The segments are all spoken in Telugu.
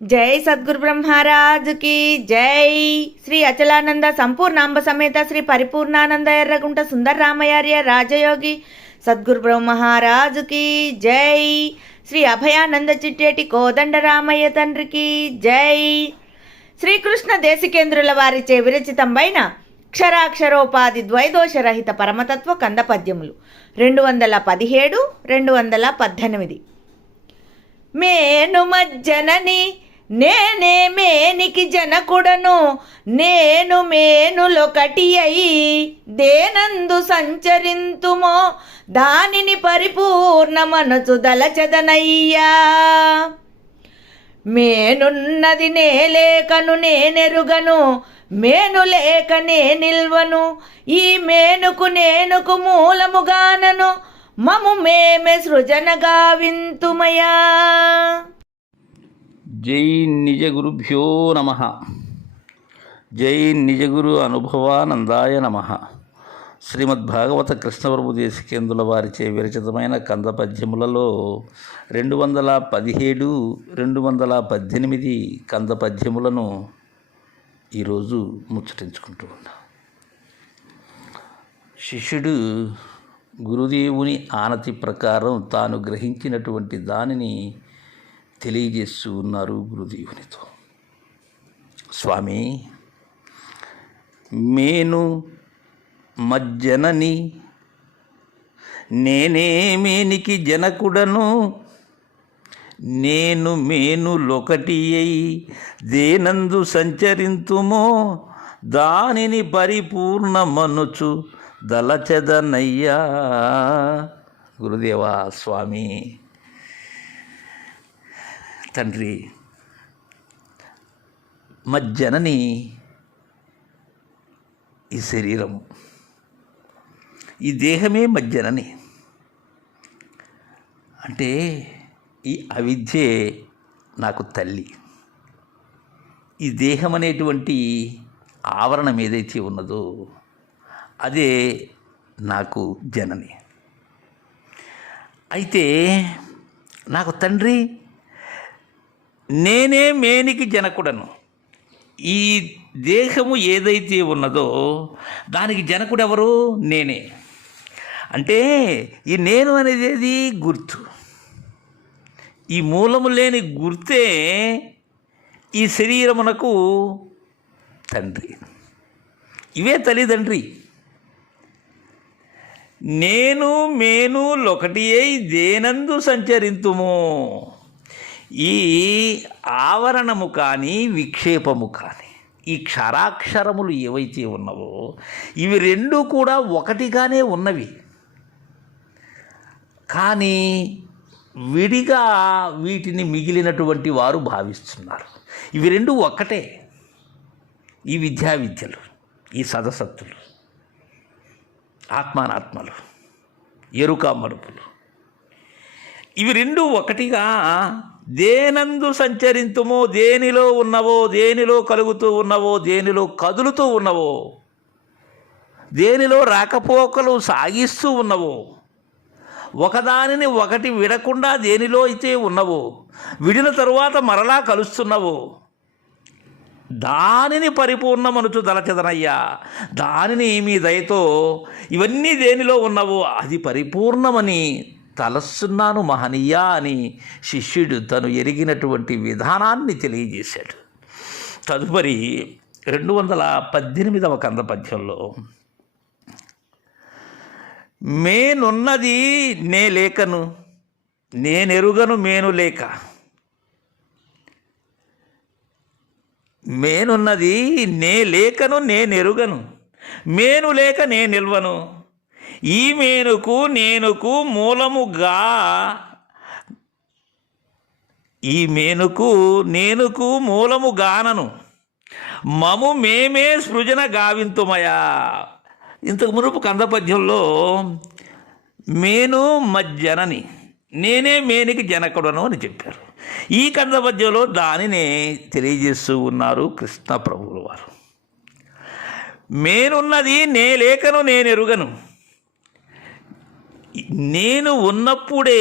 జై సద్గురు బ్రహ్మరాజుకి జై. శ్రీ అచలానంద సంపూర్ణాంబ సమేత శ్రీ పరిపూర్ణానంద ఎర్రగుంట సుందరరామయార్య రాజయోగి సద్గురు బ్రహ్మరాజుకి జై. శ్రీ అభయానంద చిట్టేటి కోదండరామయ్య తండ్రికి జై. శ్రీకృష్ణ దేశికేంద్రుల వారిచే విరచితంబైన క్షరాక్షరోపాధి ద్వైదోషరహిత పరమతత్వ కందపద్యములు 217, 218. మేను మజ్జనని నేనే మేనికి జనకుడను, నేను మేనులొకటి అయి దేనందు సంచరింతుమో దానిని పరిపూర్ణమనచు దలచదనయ్యా. మేనున్నది నేలేకను నేనెరుగను, మేను లేక నే నిల్వను, ఈ మేనుకు మూలముగానను మము మేమే సృజనగా వింతుమయా. జై నిజ గురుభ్యో నమ. జై నిజగురు అనుభవానందాయ నమ. శ్రీమద్భాగవత కృష్ణప్రభు దేశికేంద్రుల వారిచే విరచితమైన కందపద్యములలో 217, 218 కందపద్యములను ఈరోజు ముచ్చటించుకుంటూ ఉన్నాం. శిష్యుడు గురుదేవుని ఆనతి ప్రకారం తాను గ్రహించినటువంటి దానిని తెలియజేస్తూ ఉన్నారు గురుదేవునితో. స్వామి, మేను మజ్జనని నేనే మేనికి జనకుడను, నేను మేనులొకటి అయి దేనందు సంచరింతుమో దానిని పరిపూర్ణమనుచు దలచెదనయ్యా. గురుదేవా, స్వామి, తండ్రి, మజ్జనని ఈ శరీరం, ఈ దేహమే మజ్జనని. అంటే ఈ అవిద్యే నాకు తల్లి. ఈ దేహం అనేటువంటి ఆవరణం ఏదైతే ఉన్నదో అదే నాకు జనని. అయితే నాకు తండ్రి, నేనే మేనికి జనకుడను. ఈ దేహము ఏదైతే ఉన్నదో దానికి జనకుడు ఎవరు? నేనే. అంటే ఈ నేను అనేది ఏది? గుర్తు. ఈ మూలము లేని గుర్తే ఈ శరీరమునకు తండ్రి. ఇవే తల్లిదండ్రి. నేను మేనులొకటి అయి దేనందు సంచరింతుము. ఈ ఆవరణము కానీ విక్షేపము కానీ ఈ క్షరాక్షరములు ఏవైతే ఉన్నవో ఇవి రెండు కూడా ఒకటిగానే ఉన్నవి. కానీ విడిగా వీటిని మిగిలినటువంటి వారు భావిస్తున్నారు. ఇవి రెండు ఒక్కటే. ఈ విద్యలు, ఈ సదసత్తులు, ఆత్మానాత్మలు, ఎరుక మరుపులు, ఇవి రెండు ఒకటిగా దేనందు సంచరింతుమో, దేనిలో ఉన్నవో, దేనిలో కలుగుతూ ఉన్నవో, దేనిలో కదులుతూ ఉన్నవో, దేనిలో రాకపోకలు సాగిస్తూ ఉన్నవో, ఒకదానిని ఒకటి విడకుండా దేనిలో అయితే ఉన్నవో, విడిన తరువాత మరలా కలుస్తున్నవో దానిని పరిపూర్ణమనుచు దలచెదనయ్యా. దానిని మీ దయతో ఇవన్నీ దేనిలో ఉన్నవో అది పరిపూర్ణమని తలస్తున్నాను మహనీయా అని శిష్యుడు తను ఎరిగినటువంటి విధానాన్ని తెలియజేశాడు. తదుపరి 218వ కందపద్యంలో మేనున్నది నే లేకను నేనెరుగను మేను లేక. మేనున్నది నే లేకను నేనెరుగను, మేను లేక నే నిల్వను, ఈ మేనుకు నేనుకు మూలముగా, ఈ మేనుకు నేనుకు మూలముగానను మము మేమే సృజన గావింతుమయా. ఇంతకు మునుపు కందపద్యంలో మేను మజ్జనని, నేనే మేనికి జనకుడను అని చెప్పారు. ఈ కందపద్యంలో దానినే తెలియజేస్తూ ఉన్నారు కృష్ణ ప్రభువుల వారు. మేనున్నది నే లేకను నేనెరుగను, నేను ఉన్నప్పుడే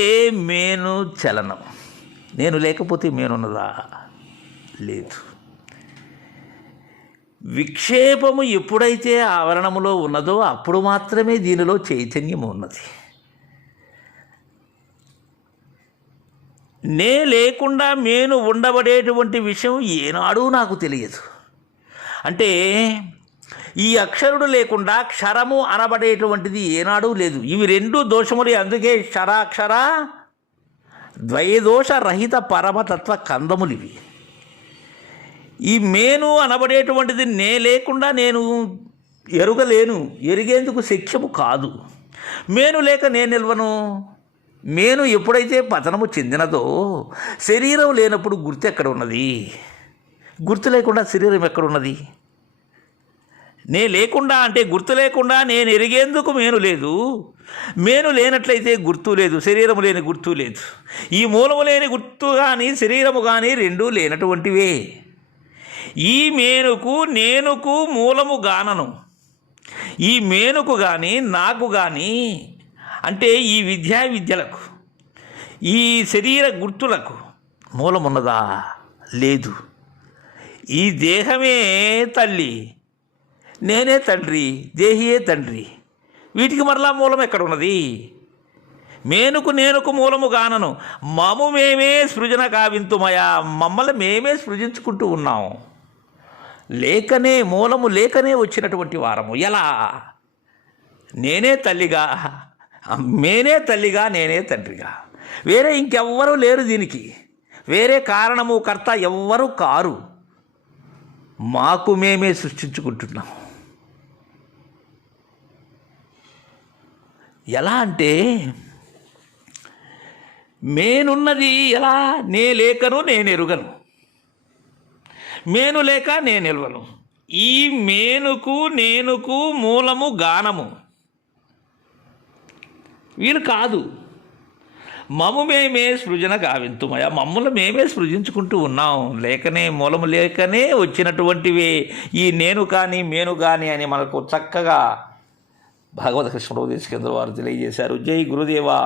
మేను చలనం, నేను లేకపోతే మేనున్నదా? లేదు. విక్షేపము ఎప్పుడైతే ఆవరణములో ఉన్నదో అప్పుడు మాత్రమే దీనిలో చైతన్యం ఉన్నది. నే లేకుండా నేను ఉండబడేటువంటి విషయం ఏనాడూ నాకు తెలియదు. అంటే ఈ అక్షరుడు లేకుండా క్షరము అనబడేటువంటిది ఏనాడూ లేదు. ఇవి రెండు దోషములే. అందుకే క్షరాక్షర ద్వయదోష రహిత పరమతత్వ కందములు ఇవి. ఈ మేను అనబడేటువంటిది నే లేకుండా నేను ఎరుగలేను, ఎరిగేందుకు శక్యము కాదు. మేను లేక నేను నిల్వను. మేను ఎప్పుడైతే పతనము చెందినదో శరీరం లేనప్పుడు గుర్తు ఎక్కడ ఉన్నది? గుర్తు లేకుండా శరీరం ఎక్కడున్నది? నే లేకుండా అంటే గుర్తు లేకుండా నేను ఎరిగేందుకు మేను లేదు. మేను లేనట్లయితే గుర్తు లేదు, శరీరము లేని గుర్తు లేదు. ఈ మూలము లేని గుర్తు కానీ శరీరము కానీ రెండూ లేనటువంటివే. ఈ మేనుకు నేనుకు మూలము గానను. ఈ మేనుకు కానీ నాకు కానీ అంటే ఈ విద్యలకు ఈ శరీర గుర్తులకు మూలమున్నదా? లేదు. ఈ దేహమే తల్లి, నేనే తండ్రి, దేహియే తండ్రి. వీటికి మరలా మూలం ఎక్కడ ఉన్నది? నేనుకు మూలము గానను. మము మేమే సృజన కావింతుమయా. మమ్మల్ని మేమే సృజించుకుంటూ ఉన్నాము. లేకనే మూలము లేకనే వచ్చినటువంటి వారము. ఎలా? నేనే తల్లిగా, నేనే తల్లిగా, నేనే తండ్రిగా. వేరే ఇంకెవ్వరూ లేరు. దీనికి వేరే కారణము కర్త ఎవ్వరూ కారు. మాకు మేమే సృష్టించుకుంటున్నాం. ఎలా అంటే మేనున్నది ఎలా? నే లేకను నేను ఎరుగను, మేను లేక నేను నిల్వను. ఈ మేనుకు నేనుకు మూలము గానము. వీరు కాదు. మము మేమే సృజన గావింతుమయ. మమ్మల్ని మేమే సృజించుకుంటూ ఉన్నాం. లేకనే మూలము లేకనే వచ్చినటువంటివే ఈ నేను కానీ మేను కానీ అని మనకు చక్కగా భగవద్ కృష్ణోపదేశ కేంద్ర వారు తెలియజేశారు. జై గురుదేవా.